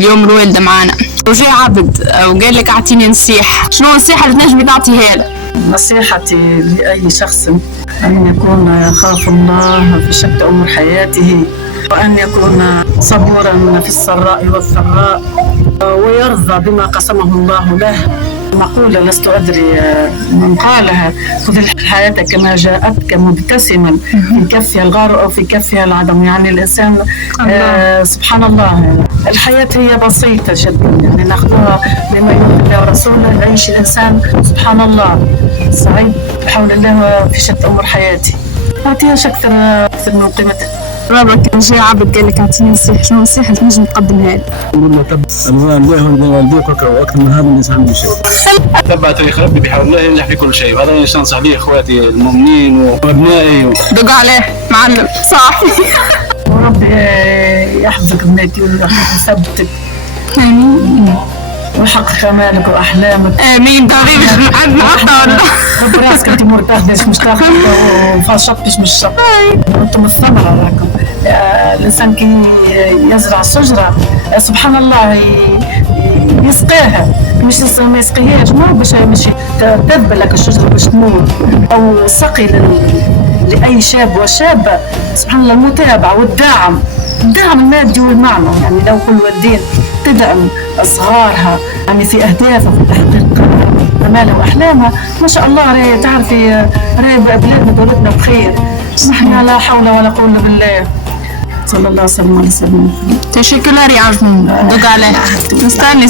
اليوم الوالدة معانا وجاء عبد وقال لك اعطيني نصيحة، شنو النصيحة اللي تنجمي تعطيها له؟ نصيحتي لأي شخص أن يكون يخاف الله في شتى أمور حياته، وأن يكون صبورا في السراء والضراء، ويرضى بما قسمه الله له. مقولة لست أدري من قالها: خذ الحياة كما جاءتك مبتسما، في كفها الغار أو في كفها العدم. يعني الإنسان سبحان الله، الحياة هي بسيطة جدا، يعني ناخذها بما يرضي الله ورسوله، يعيش الإنسان سبحان الله سعيد بحول الله في شتى أمور حياتي. ما أعطيهاش أكثر من قيمتها. بابا كان جاء عبد قال لك اعطيني نصيحة، شنو النصيحة اللي تنجم تقدمها له؟ نقول له تبع الله والديك واكثر من هذا الانسان من شيء. تبع طريق ربي بحول الله ينجح في كل شيء، وهذا اللي ننصح ليه اخواتي المؤمنين وابنائي. دق عليه معلم صح. وربي يحفظك بناتي ويثبتك. امين. ويحقق امالك واحلامك. امين. دوري مش عندنا حتى ربي راسك انت مرتاح مش تاخذ وفاشط مش شط. انتم الثمره راكم. الانسان كي يزرع الشجره سبحان الله يسقيها، مش ما يسقيهاش مو باش تذبل لك الشجره باش تموت. او سقي لاي شاب وشابه سبحان الله المتابعه والدعم، الدعم المادي والمعنى. يعني لو كل والدين تدعم صغارها يعني في اهدافها في تحقيق امالها واحلامها، ما شاء الله راهي تعرفي راهي بلادنا دولتنا بخير. نحن لا حول ولا قوه الا بالله. صلى الله وسلم على سيدنا محمد. تشكرا يا عزمي. دق عليه. نستنى